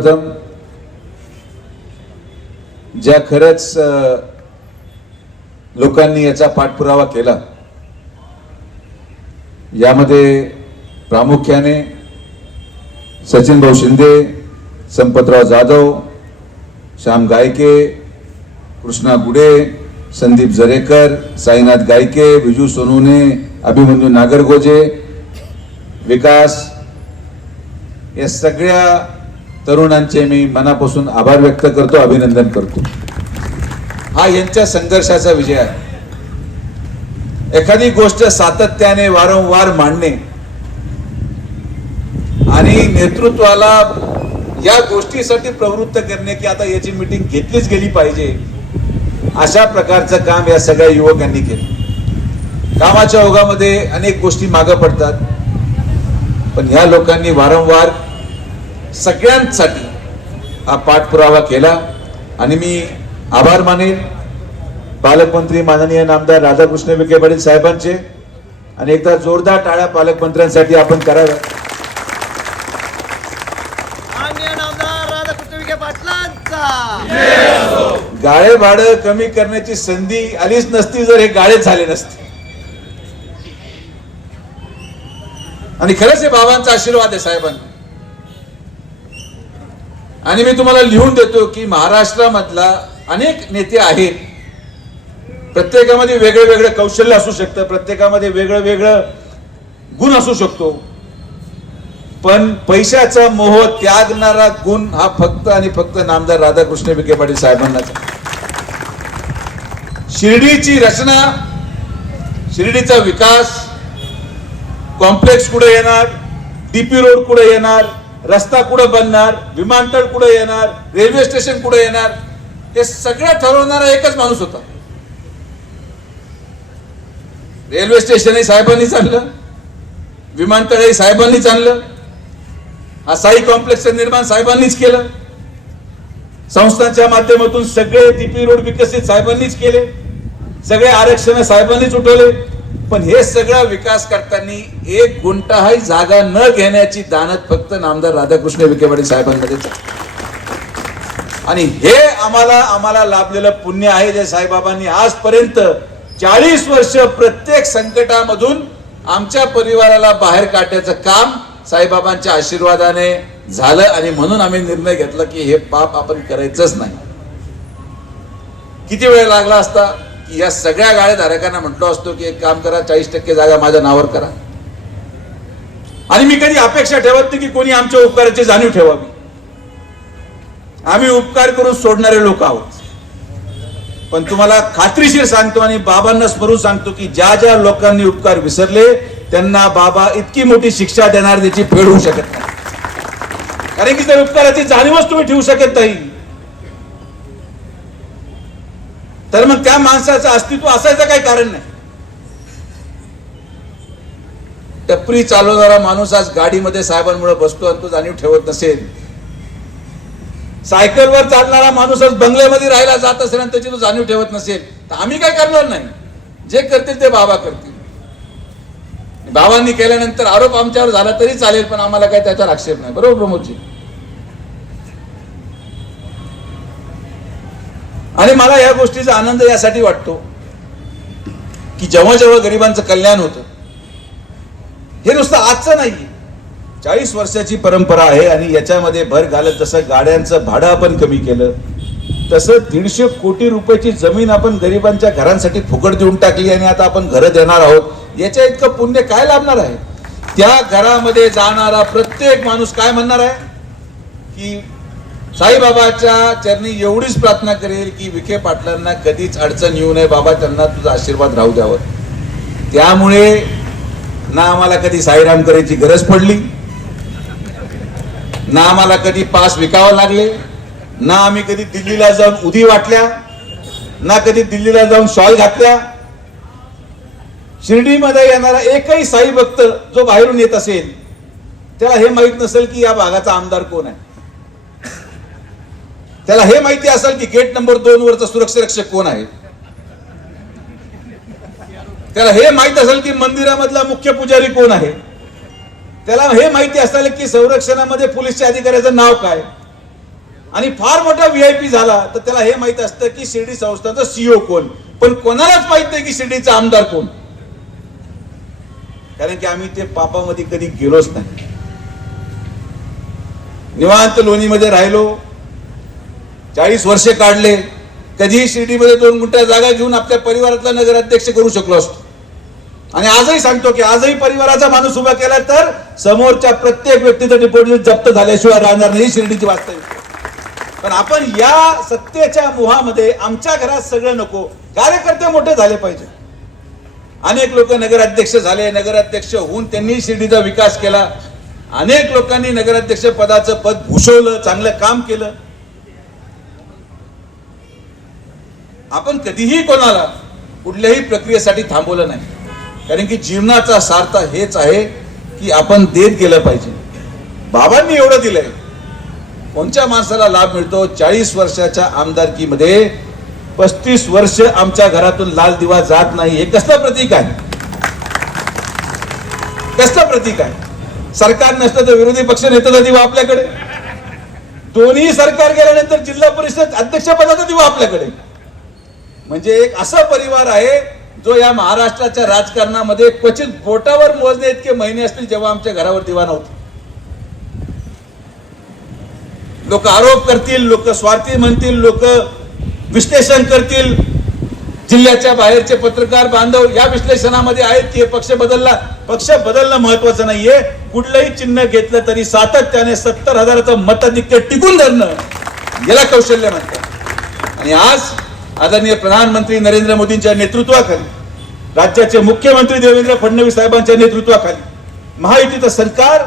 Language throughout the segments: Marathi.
प्रथम ज्या खरंच लोकांनी याचा पाठपुरावा केला यामध्ये प्रामुख्याने सचिन भाऊ शिंदे संपतराव जाधव श्याम गायके कृष्णा गुडे संदीप जरेकर साईनाथ गायके विजू सोनूने अभिमन्यू नागरगोजे विकास या सगळ्या तरुणांचे मी मनापासून आभार व्यक्त करतो अभिनंदन करतो. हा यांच्या संघर्षाचा विजय आहे. एखादी गोष्ट सातत्याने वारंवार मांडणे आणि नेतृत्वाला या गोष्टीसाठी प्रवृत्त करणे की आता याची मिटिंग घेतलीच गेली पाहिजे अशा प्रकारचं काम या सगळ्या युवकांनी केलं. कामाच्या ओघामध्ये अनेक गोष्टी मागं पडतात पण ह्या लोकांनी वारंवार सगळ्यांसाठी हा पाठपुरावा केला. आणि मी आभार मानेल पालकमंत्री माननीय नामदार राधाकृष्ण विखे पाटील साहेबांचे. आणि एकदा जोरदार टाळ्या पालकमंत्र्यांसाठी आपण कराव्या. गाळे भाडं कमी करण्याची संधी आलीच नसती जर हे गाळे झाले नसते. आणि खरंच हे बाबांचा आशीर्वाद आहे साहेबांना. आणि मी तुम्हाला लिहून देतो की महाराष्ट्रामधला अनेक नेते आहेत. प्रत्येकामध्ये वेगळं वेगळं कौशल्य असू शकतं प्रत्येकामध्ये वेगळं वेगळं गुण असू शकतो. पण पैशाचा मोह त्यागणारा गुण हा फक्त आणि फक्त नामदार राधाकृष्ण विखे पाटील साहेबांनाच शिर्डीची रचना शिर्डीचा विकास कॉम्प्लेक्स कुठे येणार डीपी रोड कुठे येणार रस्ता कुठं बनणार विमानतळ कुठं येणार रेल्वे स्टेशन कुठं येणार ते सगळं ठरवणारा एकच माणूस होता. रेल्वे स्टेशनही साहेबांनीच आणलं विमानतळही साहेबांनीच आणलं हा साई कॉम्प्लेक्सचं निर्माण साहेबांनीच केलं. संस्थांच्या माध्यमातून सगळे टीपी रोड विकसित साहेबांनीच केले सगळे आरक्षण साहेबांनीच उठवले. पण हे सगळं विकास करताना एक गुंठाही जागा न घेण्याची दानत फक्त नामदार राधाकृष्ण विखे पाटील साहेबांमध्येच आणि हे आम्हाला आम्हाला लाभलेलं पुण्य आहे जे साईबाबांनी आजपर्यंत चाळीस वर्ष प्रत्येक संकटामधून आमच्या परिवाराला बाहेर काढण्याचं काम साईबाबांच्या आशीर्वादाने झालं आणि म्हणून आम्ही निर्णय घेतला की हे पाप आपण करायचंच नाही. किती वेळ लागला असता? या सगळ्या गाळेधारकांना म्हटलो असतो की एक काम करा चाळीस टक्के जागा माझ्या नावावर करा. आणि मी कधी अपेक्षा ठेवत नाही की कोणी आमच्या उपकाराची जाणीव ठेवावी. आम्ही उपकार करून सोडणारे लोक आहोत. पण तुम्हाला खात्रीशीर सांगतो आणि बाबांना स्मरून सांगतो की ज्या ज्या लोकांनी उपकार विसरले त्यांना बाबा इतकी मोठी शिक्षा देणार त्याची फेड होऊ शकत नाही. कारण की त्या उपकाराची जाणीवच तुम्ही ठेवू शकत नाही तर मग त्या माणसाचं अस्तित्व असायचं काही कारण नाही. टपरी चालवणारा माणूस आज गाडीमध्ये साहेबांमुळे बसतो आणि तो जाणीव ठेवत नसेल. सायकलवर चालणारा माणूस आज बंगल्यामध्ये राहायला जात असेल आणि त्याची तो जाणीव ठेवत नसेल तर आम्ही काय करणार नाही. जे करतील ते बाबा करतील. बाबांनी केल्यानंतर आरोप आमच्यावर झाला तरी चालेल पण आम्हाला काही त्याच्यावर आक्षेप नाही. बरोबर प्रमोदजी? आणि मला या गोष्टीचा आनंद यासाठी वाटतो की जेव्हा जेव्हा गरिबांचं कल्याण होतं हे नुसतं आजचं नाही चाळीस वर्षाची परंपरा आहे आणि याच्यामध्ये भर घालत जसं गाड्यांचं भाडं आपण कमी केलं तसं दीडशे कोटी रुपयाची जमीन आपण गरिबांच्या घरांसाठी फुकट देऊन टाकली आणि आता आपण घरं देणार आहोत याच्या इतकं पुण्य काय लाभणार आहे? त्या घरामध्ये जाणारा प्रत्येक माणूस काय म्हणणार आहे? की साईबाबाच्या चरणी एवढीच प्रार्थना करेल की विखे पाटलांना कधीच अडचण येऊ नये. बाबा त्यांना तुझा आशीर्वाद राहू द्यावं. त्यामुळे ना आम्हाला कधी साईराम करायची गरज पडली ना आम्हाला कधी पास विकावं लागले ना आम्ही कधी दिल्लीला जाऊन उदी वाटल्या ना कधी दिल्लीला जाऊन शॉल घातल्या. शिर्डीमध्ये येणारा एकही साई भक्त जो बाहेरून येत असेल त्याला हे माहीत नसेल की या भागाचा आमदार कोण आहे. त्याला हे माहिती असेल की गेट नंबर दोन वरचा सुरक्षा रक्षक कोण आहे? त्याला हे माहीत असेल की मंदिरामधला मुख्य पुजारी कोण आहे? त्याला हे माहिती असेल की संरक्षणामध्ये पोलीसच्या अधिकाऱ्याचं नाव काय? आणि फार मोठा व्हीआयपी झाला तर त्याला हे माहीत असतं की शिर्डी संस्थाचा सीओ कोण? पण कोणालाच माहीत नाही की शिर्डीचा आमदार कोण? कारण की आम्ही ते पापामध्ये कधी गेलोच नाही. निवांत लोणीमध्ये राहिलो चाळीस वर्षे काढले. कधीही शिर्डीमध्ये दोन गुंठ्या जागा घेऊन आपल्या परिवारातला नगराध्यक्ष करू शकलो असतो. आणि आजही सांगतो की आजही परिवाराचा माणूस उभा केला तर समोरच्या प्रत्येक व्यक्तीचं डिपॉझिट जप्त झाल्याशिवाय राहणार नाही ही शिर्डीची वास्तविक पण आपण या सत्तेच्या मोहामध्ये आमच्या घरात सगळं नको. कार्यकर्ते मोठे झाले पाहिजे. अनेक लोक नगराध्यक्ष झाले नगराध्यक्ष होऊन त्यांनी शिर्डीचा विकास केला. अनेक लोकांनी नगराध्यक्ष पदाचं पद भूषवलं चांगलं काम केलं. आपण कधीही कोणाला कुठल्याही प्रक्रियेसाठी थांबवलं नाही. कारण की जीवनाचा सार्थ हेच आहे की आपण देत गेलं पाहिजे. बाबांनी एवढं दिलंय. कोणत्या माणसाला लाभ मिळतो? चाळीस वर्षाच्या आमदारकीमध्ये पस्तीस वर्ष आमच्या घरातून लाल दिवा जात नाही. हे कसलं प्रतीक आहे? कसलं प्रतीक आहे? सरकार नसतं तर विरोधी पक्ष नेत्याचा दिवा आपल्याकडे. दोन्ही सरकार गेल्यानंतर जिल्हा परिषद अध्यक्षपदाचा दिवा आपल्याकडे. म्हणजे एक असा परिवार आहे जो या महाराष्ट्राच्या राजकारणामध्ये क्वचित बोटावर मोजणे इतके महिने असतील जेव्हा आमच्या घरावर दिवा नव्हते. लोक आरोप करतील लोक स्वार्थी म्हणतील लोक विश्लेषण करतील. जिल्ह्याच्या बाहेरचे पत्रकार बांधव या विश्लेषणामध्ये आहेत की पक्ष बदलला. पक्ष बदलणं महत्वाचं नाहीये. कुठलंही चिन्ह घेतलं तरी सातत्याने सत्तर हजाराचं मताधिक्य टिकून धरणं याला कौशल्य म्हणतात. आणि आज आदरणीय प्रधानमंत्री नरेंद्र मोदींच्या नेतृत्वाखाली राज्याचे मुख्यमंत्री देवेंद्र फडणवीस साहेबांच्या नेतृत्वाखाली महायुतीचं सरकार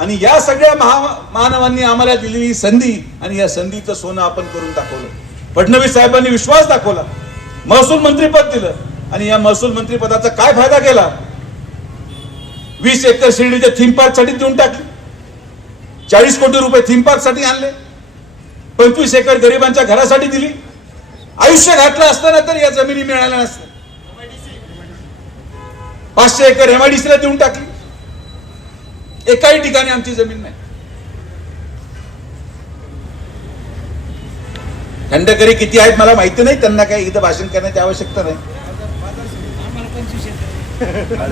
आणि या सगळ्या महा मानवांनी आम्हाला दिलेली संधी आणि या संधीचं सोनं आपण करून दाखवलं. फडणवीस साहेबांनी विश्वास दाखवला महसूल मंत्रीपद दिलं आणि या महसूल मंत्रीपदाचा काय फायदा केला? वीस एकर शिर्डीच्या थीम पार्कसाठी देऊन टाकली. चाळीस कोटी रुपये थीम पार्कसाठी आणले. पंचवीस एकर गरिबांच्या घरासाठी दिली. आयुष्य घातलं असताना तर या जमिनी मिळाल्या नसत्या. पाचशे एकर एमआयडीसीला देऊन टाकली. एकाही ठिकाणी आमची जमीन नाही. खंडकरी किती आहेत मला माहिती नाही त्यांना काही इथं भाषण करण्याची आवश्यकता नाही.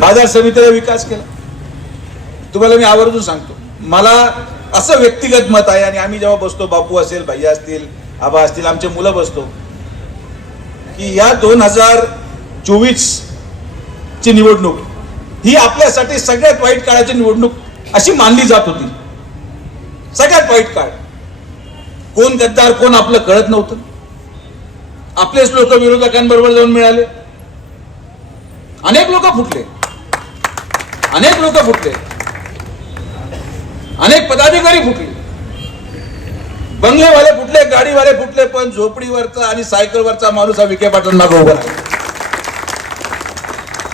बाजार समितीचा विकास केला. तुम्हाला मी आवर्जून सांगतो. मला असं व्यक्तिगत मत आहे आणि आम्ही जेव्हा बसतो बापू असेल भाई असतील आबा असतील आमचे मुलं बसतो की या दोन हजार चोवीस ची निवडणूक ही आपल्यासाठी सगळ्यात वाईट काळाची निवडणूक अशी मानली जात होती. सगळ्यात वाईट काळ. कोण गद्दार कोण आपलं कळत नव्हतं. आपलेच लोक विरोधकांबरोबर जाऊन मिळाले. अनेक लोक फुटले. अनेक लोक फुटले. अनेक पदाधिकारी फुटले. बंगलेवाले फुटले गाडीवाले फुटले पण झोपडीवरचा आणि सायकलवरचा माणूस हा विखे पाटील मागे उभा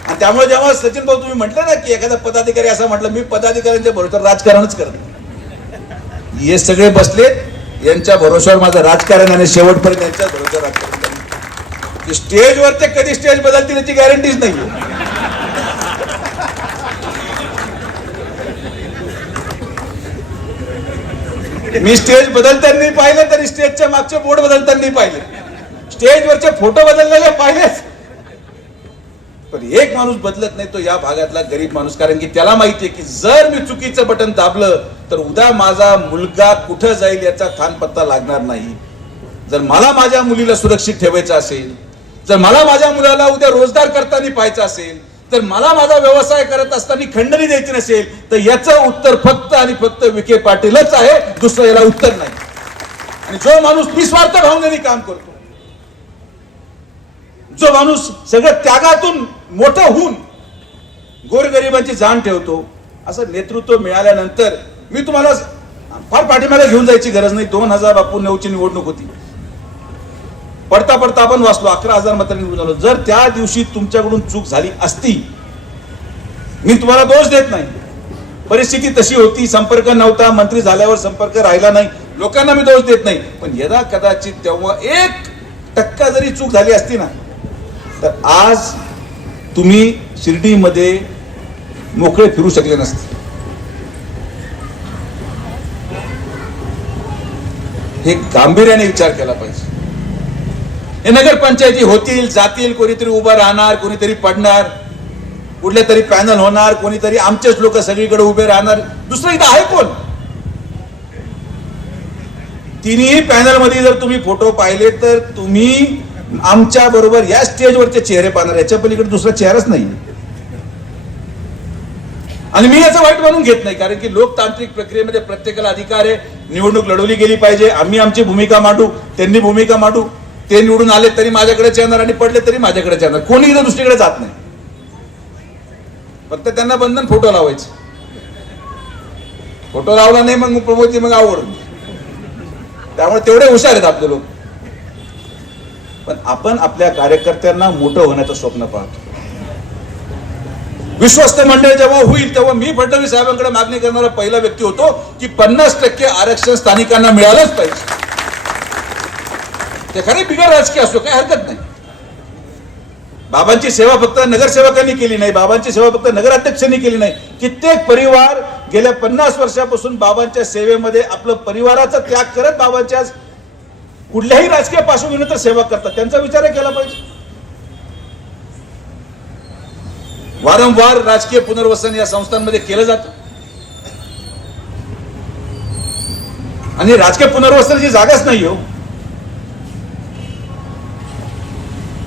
आणि त्यामुळे जेव्हा सचिन भाऊ तुम्ही म्हटलं ना की एखादा पदाधिकारी असं म्हटलं मी पदाधिकाऱ्यांच्या भरोश्यावर राजकारणच करत हे सगळे बसलेत यांच्या भरोश्यावर माझं राजकारण आणि शेवटपर्यंत यांच्या भरोश्यावर राजकारण स्टेजवर ते कधी स्टेज बदलतील याची गॅरंटीच नाही मी स्टेज बदलताना पाहिलं तरी स्टेजच्या मागचे बोर्ड बदलताना पाहिले. स्टेजवरचे फोटो बदललेले पाहिलेच. पण एक माणूस बदलत नाही तो या भागातला गरीब माणूस. कारण की त्याला माहितीये की जर मी चुकीचं बटन दाबलं तर उद्या माझा मुलगा कुठं जाईल याचा थानपत्ता लागणार नाही. जर मला माझ्या मुलीला सुरक्षित ठेवायचं असेल जर मला माझ्या मुलाला उद्या रोजगार करताना पाहायचं असेल तर मला माझा व्यवसाय करत असताना खंडणी द्यायची नसेल तर याचं उत्तर फक्त आणि फक्त विखे पाटीलच आहे दुसरं याला उत्तर नाही. आणि जो माणूस निस्वार्थ भावनेने काम करतो जो माणूस सगळं त्यागातून मोठं होऊन गोरगरिबांची जाण ठेवतो असं नेतृत्व मिळाल्यानंतर मी तुम्हाला फार पाठीमागे घेऊन जायची गरज नाही. दोन हजार बापू नऊची निवडणूक होती. पडता पडता आपण वाचलो अकरा हजार मतांनी निवडून आलो. जर त्या दिवशी तुमच्याकडून चूक झाली असती मी तुम्हाला दोष देत नाही. परिस्थिती तशी होती संपर्क नव्हता मंत्री झाल्यावर संपर्क राहिला नाही. लोकांना मी दोष देत नाही. पण यदा कदाचित तेव्हा एक टक्का जरी चूक झाली असती ना तर आज तुम्ही शिर्डीमध्ये मोकळे फिरू शकले नसते. हे गांभीर्याने विचार केला पाहिजे. हे नगरपंचायती होतील जातील कोणीतरी उभं राहणार कोणीतरी पडणार कुठले तरी पॅनल होणार कोणीतरी आमचेच लोक सगळीकडे उभे राहणार. दुसरं इथं आहे कोण? तिन्ही पॅनलमध्ये जर तुम्ही फोटो पाहिले तर तुम्ही आमच्या बरोबर या स्टेजवरचे चेहरे पाहणार. याच्या पलीकडे दुसरा चेहराच नाही आणि मी याचं वाईट मानून घेत नाही कारण की लोकतांत्रिक प्रक्रियेमध्ये प्रत्येकाला अधिकार आहे. निवडणूक लढवली गेली पाहिजे. आम्ही आमची भूमिका मांडू त्यांनी भूमिका मांडू. ते निवडून आले तरी माझ्याकडेच येणार आणि पडले तरी माझ्याकडेच येणार. कोणी इथं दुसरीकडे जात नाही. फक्त त्यांना बंधन फोटो लावायचे. फोटो लावला नाही मग प्रमोदजी मग आवड त्यामुळे तेवढे हुशार आहेत आपले लोक. पण आपण आपल्या कार्यकर्त्यांना मोठं होण्याचं स्वप्न पाहतो. विश्वस्त मंडळ जेव्हा होईल तेव्हा मी फडणवीस साहेबांकडे मागणी करणारा पहिला व्यक्ती होतो की पन्नास टक्के आरक्षण स्थानिकांना मिळालंच पाहिजे. ते खरे बिगर राजकीय असतो काही हरकत नाही. बाबांची सेवा फक्त नगरसेवकांनी केली नाही बाबांची सेवा फक्त नगराध्यक्षांनी केली नाही. कित्येक परिवार गेल्या पन्नास वर्षापासून बाबांच्या सेवेमध्ये आपलं परिवाराचा त्याग करत बाबांच्या कुठल्याही राजकीय पार्श्वभूमीनंतर सेवा करतात. त्यांचा विचार केला पाहिजे. वारंवार राजकीय पुनर्वसन या संस्थांमध्ये केलं जातं. आणि राजकीय पुनर्वसनाची जागाच नाही हो.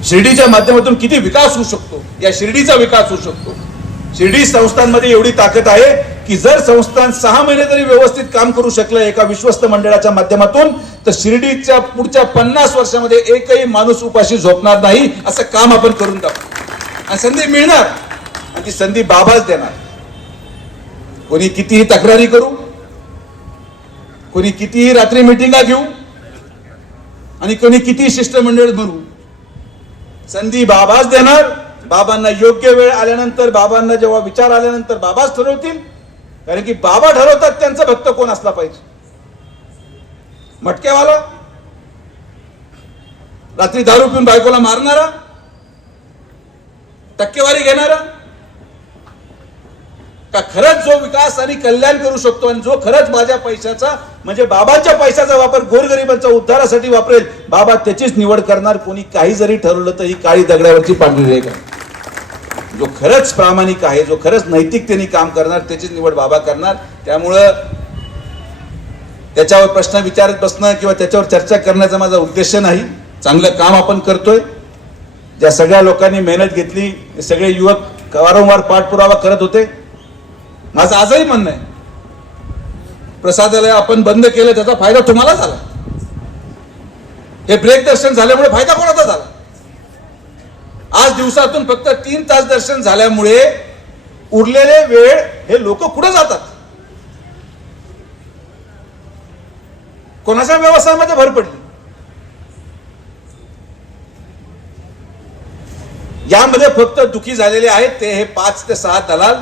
शिर्डीच्या माध्यमातून किती विकास होऊ शकतो? या शिर्डीचा विकास होऊ शकतो. शिर्डी संस्थांमध्ये एवढी ताकद आहे की जर संस्थान सहा महिने तरी व्यवस्थित काम करू शकलं एका विश्वस्त मंडळाच्या माध्यमातून तर शिर्डीच्या पुढच्या पन्नास वर्षामध्ये एकही माणूस उपाशी झोपणार नाही असं काम आपण करून टाकू आणि संधी मिळणार. आणि ती संधी बाबाच देणार. कोणी कितीही तक्रारी करू कोणी कितीही रात्री मिटिंगा घेऊ आणि कोणी कितीही शिष्टमंडळ भरू संधी बाबाच देणार. बाबांना योग्य वेळ आल्यानंतर बाबांना जेव्हा विचार आल्यानंतर बाबाच ठरवतील. कारण की बाबा ठरवतात त्यांचा भक्त कोण असला पाहिजे. मटकेवाला रात्री दारू पिऊन बायकोला मारणारा टक्केवारी घेणारा का खरंच जो विकास आणि कल्याण करू शकतो आणि जो खरंच माझ्या पैशाचा म्हणजे बाबांच्या पैशाचा वापर गोरगरिबांच्या उद्धारासाठी वापरेल. बाबा त्याचीच निवड करणार कोणी काही जरी ठरवलं तर ही काळी दगडावरची पांढरी रेखा जो खरंच प्रामाणिक आहे जो खरंच नैतिकतेने काम करणार त्याचीच निवड बाबा करणार. त्यामुळं त्याच्यावर प्रश्न विचारत बसणं किंवा त्याच्यावर चर्चा करण्याचा माझा उद्देश नाही. चांगलं काम आपण करतोय. ज्या सगळ्या लोकांनी मेहनत घेतली सगळे युवक वारंवार पाठपुरावा करत होते. माझं आजही म्हणणं आहे प्रसादालय आपण बंद केलं त्याचा फायदा तुम्हाला झाला. हे ब्रेक दर्शन झाल्यामुळे फायदा कोणाचा झाला? आज दिवसातून फक्त तीन तास दर्शन झाल्यामुळे उरलेले वेळ हे लोक कुठे जातात? कोणाच्या व्यवसायामध्ये भर पडली? यामध्ये फक्त दुखी झालेले आहेत ते हे पाच ते सहा दलाल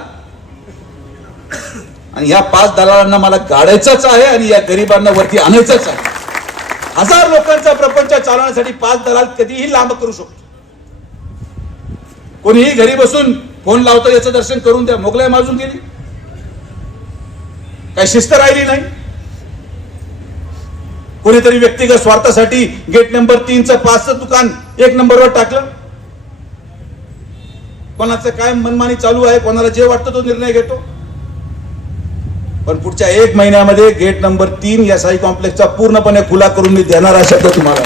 आणि या पाच दलालांना मला गाडायचंच आहे आणि या गरिबांना वरती आणायचंच आहे. हजार लोकांचा प्रपंच चालवण्यासाठी पाच दलाल कधीही लांब करू शकतो. कोणीही घरी बसून फोन लावतो याचं दर्शन करून द्या. मोगलाई माजून गेली. काही शिस्त राहिली नाही. कोणीतरी व्यक्तिगत स्वार्थासाठी गेट नंबर तीनचं पाचचं दुकान एक नंबरवर टाकलं. कोणाचं काय मनमानी चालू आहे कोणाला जे वाटतं तो निर्णय घेतो. पण पुढच्या एक महिन्यामध्ये गेट नंबर तीन या साई कॉम्प्लेक्सचा पूर्णपणे खुला करून मी देणार हा शब्द तुम्हाला.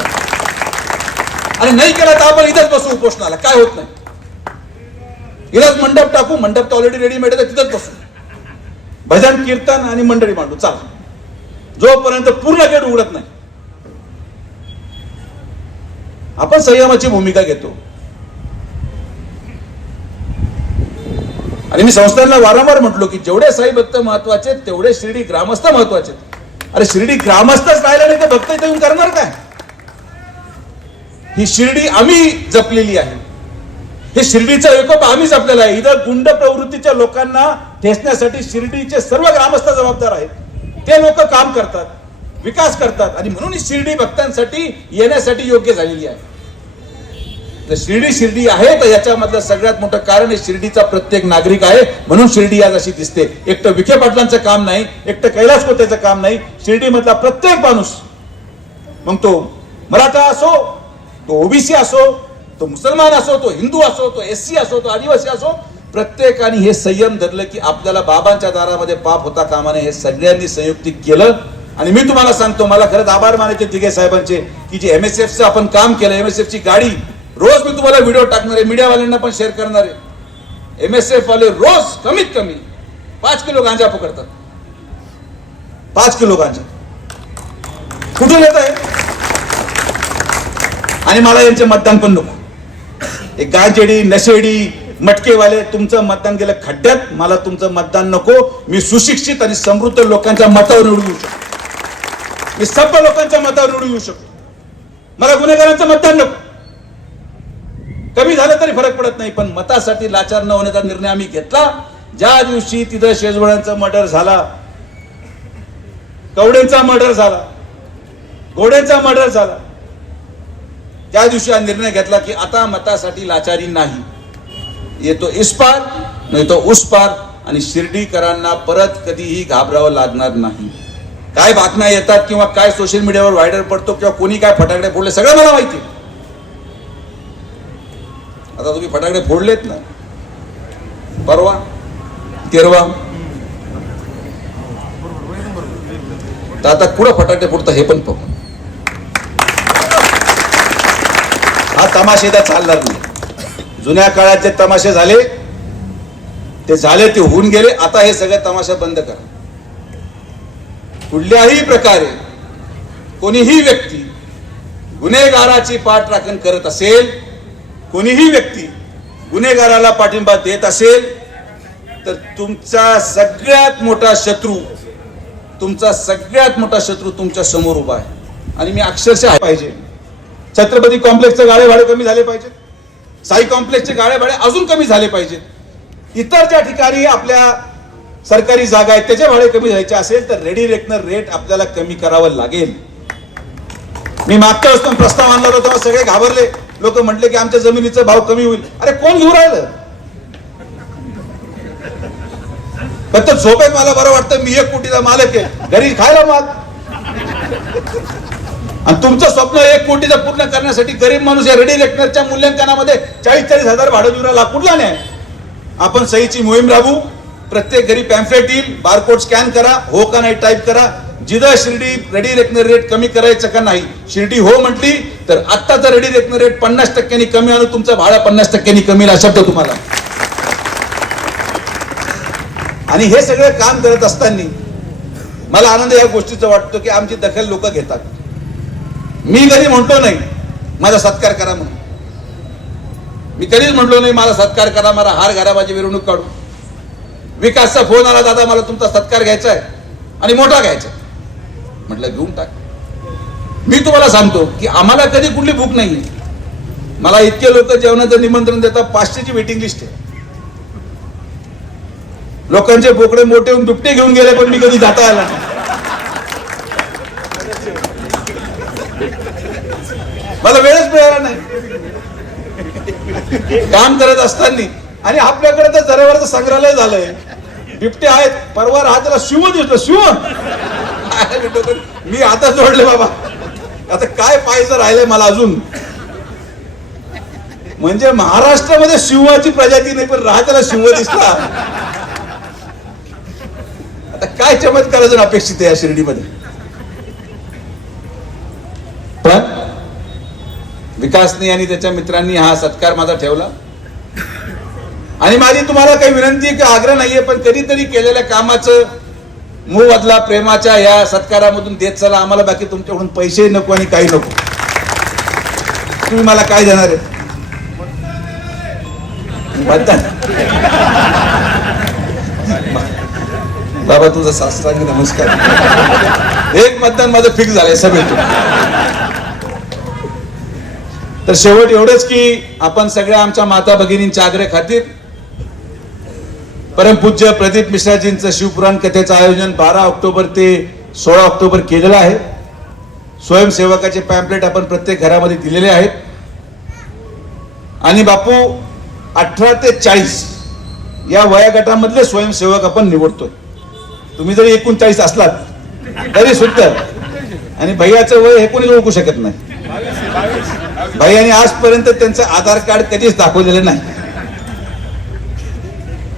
आणि नाही केला तर आपण इथंच बसू उपोषणाला. काय होत नाही? इथंच मंडप टाकू मंडप तर ऑलरेडी रेडीमेड आहे तिथंच बसू. भजन कीर्तन आणि मंडळी मांडू. चाल. जोपर्यंत पूर्ण गेट उघडत नाही आपण संयमाची भूमिका घेतो. आणि मी संस्थांना वारंवार म्हटलो की जेवढे साई भक्त महत्त्वाचे आहेत, तेवढे शिर्डी ग्रामस्थ महत्त्वाचे आहेत. अरे शिर्डी ग्रामस्थच राहिला नाही तर भक्त इथे येऊन करणार काय? ही शिर्डी आम्ही जपलेली आहे. हे शिर्डीचा एकोप आम्ही जपलेला आहे. इथं गुंड प्रवृत्तीच्या लोकांना ठेचण्यासाठी शिर्डीचे सर्व ग्रामस्थ जबाबदार आहेत. ते लोक काम करतात विकास करतात आणि म्हणून ही शिर्डी भक्तांसाठी येण्यासाठी योग्य झालेली आहे. तर शिर्डी शिर्डी आहे तर याच्यामधलं सगळ्यात मोठं कारण हे शिर्डीचा प्रत्येक नागरिक आहे. म्हणून शिर्डी आज अशी दिसते. एकटं विखे पाटलांचं काम नाही एकटं कैलास कोत्याचं काम नाही. शिर्डीमधला प्रत्येक माणूस मग तो मराठा असो तो ओबीसी असो तो मुसलमान असो तो हिंदू असो तो एस सी असो तो आदिवासी असो प्रत्येकाने हे संयम धरलं की आपल्याला बाबांच्या दारामध्ये पाप होता कामाने हे सगळ्यांनी संयुक्तिक केलं. आणि मी तुम्हाला सांगतो मला खरंच आभार मानायचे तिघे साहेबांचे की जे एम एस एफचं आपण काम केलं एम एस एफची गाडी रोज मी तुम्हाला व्हिडिओ टाकणार आहे मीडियावाल्यांना पण शेअर करणार आहे. एम एस एफ वाले रोज कमीत कमी पाच किलो गांजा पकडतात. पाच किलो गांजा. कुठून येत आहे? आणि मला यांचे मतदान पण नको. एक गांजेडी नशेडी मटकेवाले तुमचं मतदान गेलं खड्ड्यात मला तुमचं मतदान नको. मी सुशिक्षित आणि समृद्ध लोकांच्या मतावर निवडून येऊ शकतो. मी सभ्य लोकांच्या मतावर निवडून येऊ शकतो. मला गुन्हेगारांचं मतदान नको. कमी झालं तरी फरक पडत नाही पण मतासाठी लाचार न होण्याचा निर्णय आम्ही घेतला. ज्या दिवशी तिथं शेजवळांचा मर्डर झाला कवड्यांचा मर्डर झाला घोड्यांचा मर्डर झाला त्या दिवशी हा निर्णय घेतला की आता मतासाठी लाचारी नाही. येतो इस्पार नाही तो उसपार आणि शिर्डीकरांना परत कधीही घाबरावं लागणार नाही. काय बातम्या येतात किंवा काय सोशल मीडियावर व्हायरल पडतो किंवा कोणी काय फटाकडे फोडले सगळं मला माहिती आहे. आता तुम्ही फटाकडे फोडलेत ना. परवा? तेरवा? तर आता कुठं फटाकडे फोडतं हे पण पाहू हा तमाशेदा चालणार नाही जुन्या काळात जे तमाशे झाले ते झाले ते होऊन गेले आता हे सगळे तमाशा बंद करा. कुठल्याही प्रकारे कोणीही व्यक्ती गुन्हेगाराची पाठराखण करत असेल कोणीही व्यक्ती गुन्हेगाराला पाठिंबा देत असेल तर तुमचा सगळ्यात मोठा शत्रू तुमचा सगळ्यात मोठा शत्रू तुमच्यासमोर उभा आहे. आणि मी अक्षरशः पाहिजे. छत्रपती कॉम्प्लेक्सचे गाळे भाडे कमी झाले पाहिजेत साई कॉम्प्लेक्सचे गाळे भाडे अजून कमी झाले पाहिजेत इतर ज्या ठिकाणी आपल्या सरकारी जागा आहेत त्याचे भाडे कमी झायचे असेल तर रेडी रेकनर रेट आपल्याला कमी करावं लागेल. मी मागच्या वेळेस प्रस्ताव आणला होता तेव्हा सगळे घाबरले. लोक म्हटले की आमच्या जमिनीचा भाव कमी होईल. अरे कोण घेऊ राहिलं? फक्त तर झोपेत मला बरं वाटतं मी एक कोटीचा मालक आहे. घरी खायला माल. आणि तुमचं स्वप्न एक कोटीचं पूर्ण करण्यासाठी गरीब माणूस या रेडी रेकनरच्या मूल्यांकनामध्ये चाळीस चाळीस हजार भाडं देऊन राहिला. कुठला नाही आपण सहीची मोहीम राबू प्रत्येक घरी पॅम्फलेट येईल. बारकोड स्कॅन करा. हो का नाही टाईप करा. जिथं शिर्डी रेडी रेकनर रेट कमी करायचं का नाही? शिर्डी हो म्हटली तर आत्ताचा रेडी रेकनर रेट पन्नास टक्क्यांनी कमी आणून तुमचा भाडा पन्नास टक्क्यांनी कमी येईल शब्द तुम्हाला. आणि हे सगळं काम करत असताना मला आनंद या गोष्टीचा वाटतो की आमची दखल लोक घेतात. मी कधी म्हणतो नाही माझा सत्कार करा म्हणून. मी कधीच म्हणलो नाही मला सत्कार करा मला हार घरा माझी मिरवणूक काढू. विकासचा फोन आला दादा मला तुमचा सत्कार घ्यायचा आहे आणि मोठा घ्यायचा आहे. म्हटलं घेऊन टाक. मी तुम्हाला सांगतो की आम्हाला कधी कुठली भूक नाही मला इतके लोक जेवणाचं निमंत्रण देतात पाचशेची वेटिंग लिस्ट आहे. लोकांचे बोकडे मोठे होऊन दुपटे घेऊन गेले पण मी कधी जाता आला मला वेळच मिळाला नाही. काम करत असताना आणि आपल्याकडे तर जनावरचं संग्रहालय झालंय. बिबटे आहेत परवा राहतेला शिव दिसलं शिव. मी आता जोडले बाबा. आता काय पाहायचं राहिलंय मला अजून? म्हणजे महाराष्ट्रामध्ये शिवाची प्रजाती नाही पण राहतेला शिव दिसला. आता काय चमत्कार अजून अपेक्षित आहे या शिर्डीमध्ये? पण विकासनी आणि त्याच्या मित्रांनी हा सत्कार माझा ठेवला. आणि माझी तुम्हाला काही विनंती की आग्रह नाहीये पण कधीतरी केलेल्या कामाचं मोबदला प्रेमाच्या या सत्कारामधून देत चला आम्हाला बाकी तुमच्याकडून पैसे नको आणि काही नको. तुम्ही मला काय देणार आहे? बाबा तुझा शास्त्रांनी नमस्कार. एक मतदान माझं फिक्स झालंय सगळे तर शेवट एवढंच की आपण सगळ्या आमच्या माता भगिनींच्या आग्रह खातीर परमपूज्य प्रदीप मिश्राजींचं शिवपुराण कथेचं आयोजन बारा ऑक्टोबर ते सोळा ऑक्टोबर केलेलं आहे. स्वयंसेवकाचे पॅम्पलेट आपण प्रत्येक घरामध्ये दिलेले आहेत. आणि बापू अठरा ते चाळीस या वयागटामधले स्वयंसेवक आपण निवडतोय. तुम्ही जरी एकोणचाळीस असलात तरी सुद्धा. आणि भैयाचं वय हे कोणीच ओळखू शकत नाही. भैयाने आजपर्यंत त्यांचं आधार कार्ड कधीच दाखवलेलं नाही.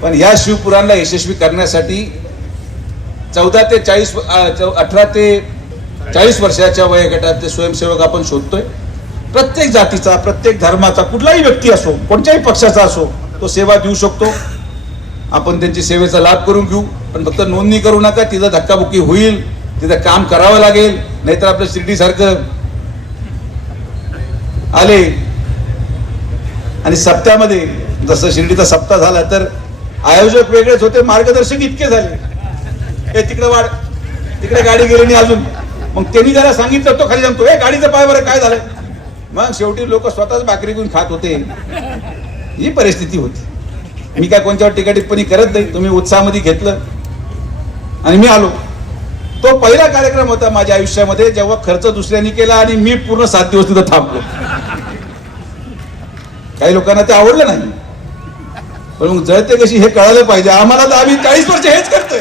पण या शिवपुराणला यशस्वी करण्यासाठी चौदा ते चाळीस अठरा ते चाळीस वर्षाच्या वयोगटातले स्वयंसेवक आपण शोधतोय. प्रत्येक जातीचा प्रत्येक धर्माचा कुठलाही व्यक्ती असो कोणत्याही पक्षाचा असो तो सेवा देऊ शकतो. आपण त्यांची सेवेचा लाभ करून घेऊ. पण फक्त नोंदणी करू नका तिथं धक्काबुक्की होईल तिथं काम करावं लागेल नाहीतर आपलं शिर्डीसारखं आले. आणि सप्त्यामध्ये जसं शिर्डीचा सप्ताह झाला तर आयोजक वेगळेच होते मार्गदर्शक इतके झाले. हे तिकडे वाढ. तिकडे गाडी गेली नाही अजून. मग त्यांनी जरा सांगितलं तो खाली सांगतो हे गाडीचं पाय बरं काय झालं? मग शेवटी लोक स्वतःच भाकरी घेऊन खात होते. ही परिस्थिती होती. मी काय कोणत्यावर टीका टिप्पणी करत नाही. तुम्ही उत्साहामध्ये घेतलं. आणि मी आलो. तो पहिला कार्यक्रम होता माझ्या आयुष्यामध्ये जेव्हा खर्च दुसऱ्यांनी केला आणि मी पूर्ण सात दिवस तिथं थांबलो. काही लोकांना ते आवडलं नाही. पण मग जळते कशी हे कळायला पाहिजे. आम्हाला तर आम्ही चाळीस वर्ष हेच करतोय.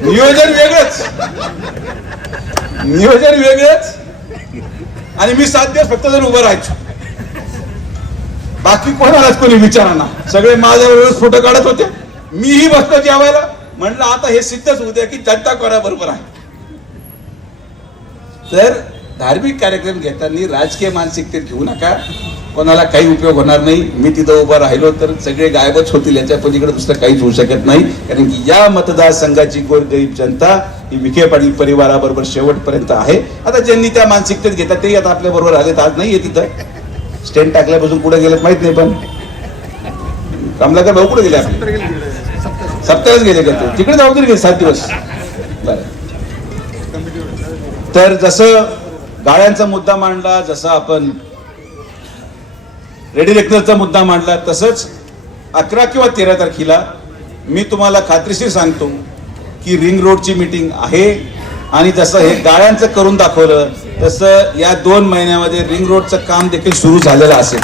नियोजन वेगळंच. नियोजन वेगळंच. आणि मी सात दिवस फक्त जर उभं राहायचो. बाकी कोणालाच कोणी विचाराना सगळे माझ्या वेळेस फोटो काढत होते. मीही बसतो जेवायला. म्हणलं आता हे सिद्धच होऊ की जनता कोणाबरोबर आहे. तर धार्मिक कार्यक्रम घेताना राजकीय मानसिकतेत घेऊ नका. कोणाला काही उपयोग होणार नाही. मी तिथं उभं राहिलो तर सगळे गायबच होतील याच्या पलीकडे दुसरं काहीच होऊ शकत नाही. कारण की या मतदारसंघाची गोरगरीब जनता ही विखे पाटील परिवाराबरोबर शेवटपर्यंत आहे. आता ज्यांनी त्या मानसिकतेत घेतात ते आता आपल्या बरोबर आलेत. आज नाही आहे तिथं. स्टँड टाकल्यापासून पुढे गेलं माहीत नाही पण. कमलाकर भाऊ कुठे गेले आपले? सप्ताहच गेले का ते? तिकडे जाऊ गेले सात दिवस. बरं. तर जसं गाळ्यांचा मुद्दा मांडला जसं आपण रेडी लेक्चरचा मुद्दा मांडला. तसंच अकरा किंवा तेरा तारखेला मी तुम्हाला खात्रीशीर सांगतो की रिंग रोडची मीटिंग आहे आणि जसं हे गाळ्यांचं करून दाखवलं तसं या दोन महिन्यामध्ये रिंग रोडचं काम देखील सुरू झालेलं असेल.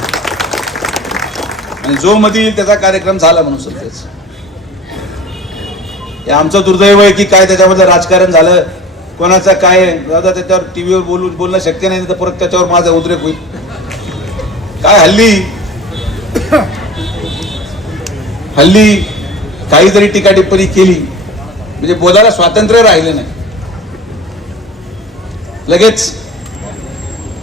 आणि जो मध्ये येईल त्याचा कार्यक्रम झाला म्हणून समजायचं हे आमचं दुर्दैव आहे की काय त्याच्यामध्ये राजकारण झालं कोणाचं काय दादा त्याच्यावर टीव्हीवर बोलून बोलणं शक्य नाही तर परत त्याच्यावर माझा उद्रेक होईल. काय हल्ली? हल्ली काही जरी टीका टिप्पणी केली. म्हणजे बोलायला स्वातंत्र्य राहिले नाही. लगेच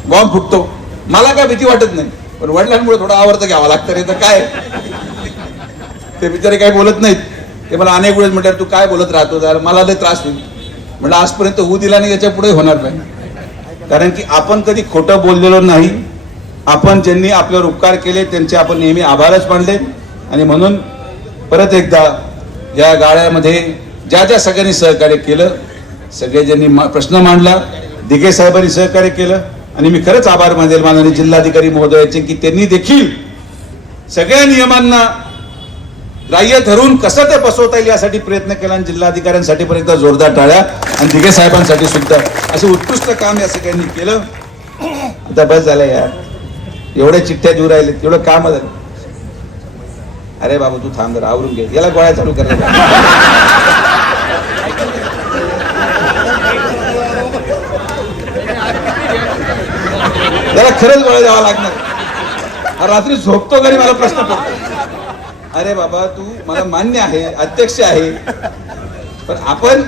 बॉम्ब फुटतो. मला काय भीती वाटत नाही. पण वडिलांमुळे थोडं आवर्त घ्यावं लागतं रे तर काय? ते बिचारे काही बोलत नाहीत. ते मला अनेक वेळेस म्हणतात तू काय बोलत राहतो? जरा मला लय त्रास होईल. म्हटलं आजपर्यंत होऊ दिला नाही याच्यापुढे होणार नाही. कारण की आपण कधी खोटं बोललेलो नाही. आपण ज्यांनी आपल्यावर उपकार केले त्यांचे आपण नेहमी आभारच मानले. आणि म्हणून परत एकदा या गाळ्यामध्ये ज्या ज्या सगळ्यांनी सहकार्य केलं सगळे ज्यांनी प्रश्न मांडला दिघे साहेबांनी सहकार्य केलं. आणि मी खरंच आभार मानेल माननीय जिल्हाधिकारी महोदयाचे की त्यांनी देखील सगळ्या नियमांना ग्राह्य धरून कसं ते बसवता येईल यासाठी प्रयत्न केला आणि जिल्हाधिकाऱ्यांसाठी पण एकदा जोरदार टाळ्या. आणि दिघे साहेबांसाठी सुद्धा असे उत्कृष्ट काम या सगळ्यांनी केलं. आता बस झालं यार. एवढ्या चिठ्ठ्या देऊ राहिले एवढं काम झालं अरे बाबा तू थांब जरा आवरून घे. याला गोळ्या चालू करायला त्याला खरंच गोळ्या द्यावा लागणार. रात्री झोपतो घरी मला प्रश्न पडतो. अरे बाबा तू मला मान्य आहे अध्यक्ष आहे पण आपण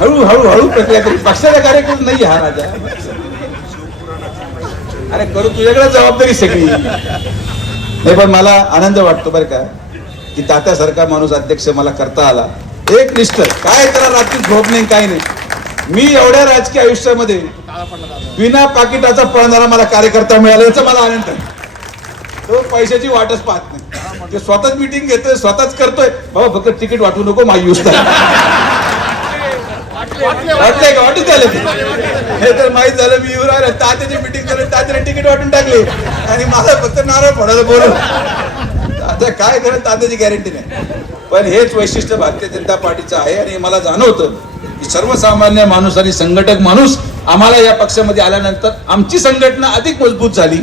हळूहळू हळू हळू प्रक्रिया करू. पक्षाचा कार्यक्रम नाही हा राजा. अरे करू तुझ्याकडे जबाबदारी सगळी. नाही पण मला आनंद वाटतो बरं का की तात्यासारखा माणूस अध्यक्ष मला करता आला. एक निष्ठ काय त्याला रात्री झोप नाही काही नाही. मी एवढ्या राजकीय आयुष्यामध्ये विना पाकिटाचा पळणारा मला कार्यकर्ता मिळाला याचा मला आनंद आहे. तो पैशाची वाटच पाहत नाही. स्वतःच मिटिंग घेतोय स्वतःच करतोय. बाबा फक्त तिकीट वाटू नको माई वाटलंय का? वाटून झालं हे तर माहीत झालं मी येऊन आलं. तात्याची मिटिंग झाली तात्याने तिकीट वाटून टाकले. आणि मला फक्त नारळ फोडायला बोलून आता काय करत तात्याची गॅरंटी नाही. पण हेच वैशिष्ट्य भारतीय जनता पार्टीचं आहे आणि मला जाणवतं की सर्वसामान्य माणूस आणि संघटक माणूस आम्हाला या पक्षामध्ये आल्यानंतर आमची संघटना अधिक मजबूत झाली.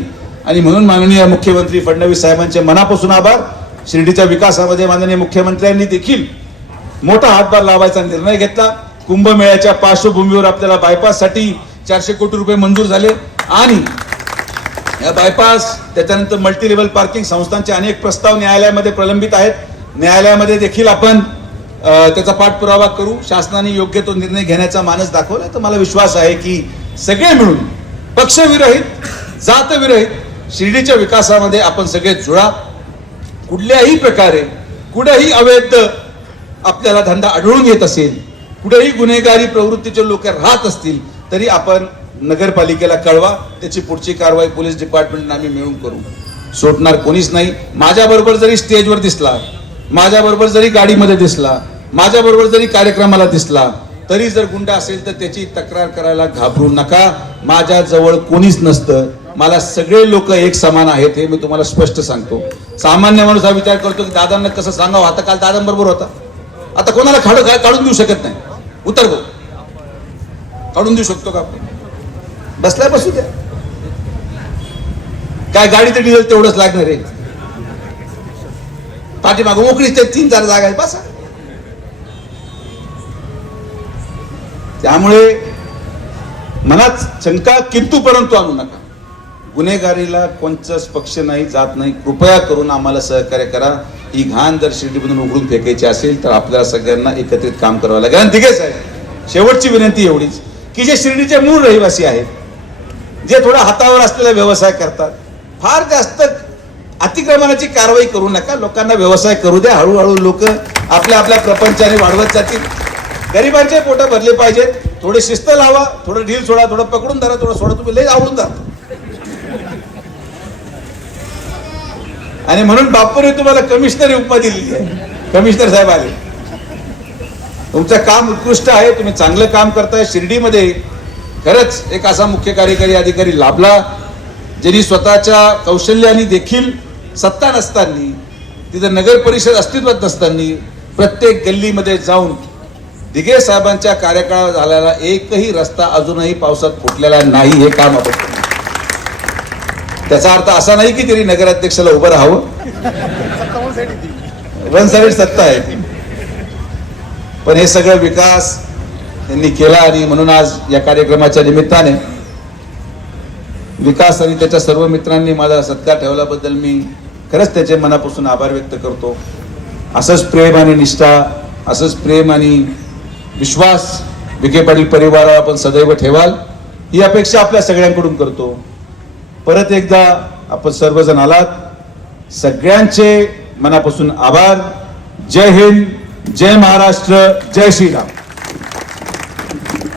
आणि म्हणून माननीय मुख्यमंत्री फडणवीस साहेबांचे मनापासून आभार. शिर्डीच्या विकासामध्ये माननीय मुख्यमंत्र्यांनी देखील मोठा हातभार लावायचा निर्णय घेतला. कुंभमेळ्याच्या पार्श्वभूमीवर आपल्याला बायपाससाठी चारशे कोटी रुपये मंजूर झाले. आणि या बायपास त्याच्यानंतर मल्टी लेवल पार्किंग संस्थांचे अनेक प्रस्ताव न्यायालयामध्ये प्रलंबित आहेत. न्यायालयामध्ये देखील आपण त्याचा पाठपुरावा करू. शासनाने योग्य तो निर्णय घेण्याचा मानस दाखवला. तर मला विश्वास आहे की सगळे मिळून पक्षविरहित जातविरहित शिर्डीच्या विकासामध्ये आपण सगळे जुळा. कुठल्याही प्रकारे कुठेही अवैध आपल्याला धंदा आढळून येत असेल कुठेही गुन्हेगारी प्रवृत्तीचे लोक राहत असतील तरी आपण नगरपालिकेला कळवा त्याची पुढची कारवाई पोलीस डिपार्टमेंट आम्ही मिळून करू. सोडणार कोणीच नाही. माझ्याबरोबर जरी स्टेजवर दिसला माझ्याबरोबर जरी गाडीमध्ये दिसला माझ्याबरोबर जरी कार्यक्रमाला दिसला तरी जर गुंड असेल तर त्याची तक्रार करायला घाबरू नका. माझ्या जवळ कोणीच नसतं. मला सगळे लोक एक समान आहेत हे मी तुम्हाला स्पष्ट सांगतो. सामान्य माणूस हा विचार करतो की दादांना कसं सांगावं? आता काल दादांबरोबर होता. आता कोणाला खाडू काढून देऊ शकत नाही. उतर भाऊ काढून देऊ शकतो का आपण? बसलाय बसू द्या. काय गाडीचं डिझेल तेवढंच लागणार आहे. पाठीमाग मोकळीच ते तीन चार जागा आहे बसा. त्यामुळे मनात शंका किंतु परंतु आणू नका. गुन्हेगारीला कोणतंच पक्ष नाही जात नाही. कृपया करून आम्हाला सहकार्य करा. ही घाण जर शिर्डीमधून उघडून फेकायची असेल तर आपल्याला सगळ्यांना एकत्रित काम करावं लागेल. आणि तिघेच आहे शेवटची विनंती एवढीच की जे शिर्डीचे मूळ रहिवासी आहेत जे थोडा हातावर असलेला व्यवसाय करतात फार जास्त अतिक्रमणाची कारवाई करू नका लोकांना व्यवसाय करू द्या हळूहळू लोक आपल्या आपल्या प्रपंचाने वाढवत जातील. गरिबांचे पोटं भरले पाहिजेत थोडे शिस्त लावा थोडं ढील सोडा थोडं पकडून धरा थोडं सोडा तुम्ही लय आवडून जा आणि म्हणून बापूने तुम्हाला कमिशनर उपमा दिलेली आहे. कमिशनर साहेब आले. तुमचं काम उत्कृष्ट आहे तुम्ही चांगलं काम करताय शिर्डीमध्ये खरंच एक असा मुख्य कार्यकारी अधिकारी लाभला ज्यांनी स्वतःच्या कौशल्याने देखील सत्ता नसताना तिथं नगर परिषद अस्तित्वात नसताना प्रत्येक गल्लीमध्ये जाऊन दिघे साहेबांच्या कार्यकाळात झालेला एकही रस्ता अजूनही पावसात फुटलेला नाही हे काम आपण त्याचा अर्थ असा नाही की तरी नगराध्यक्षाला उभं राहावं. वन साईड सत्ता आहे पण हे सगळं विकास त्यांनी केला आणि म्हणून आज या कार्यक्रमाच्या निमित्ताने विकास आणि त्याच्या सर्व मित्रांनी माझा सत्कार ठेवल्याबद्दल मी खरंच त्याचे मनापासून आभार व्यक्त करतो. असंच प्रेम आणि निष्ठा असंच प्रेम आणि विश्वास विखे पाटील परिवारावर आपण सदैव ठेवाल ही अपेक्षा आपल्या सगळ्यांकडून करतो. परत एकदा आपण सर्वजण आलात. सगळ्यांचे मनापासून आभार. जय हिंद जय महाराष्ट्र जय श्रीराम.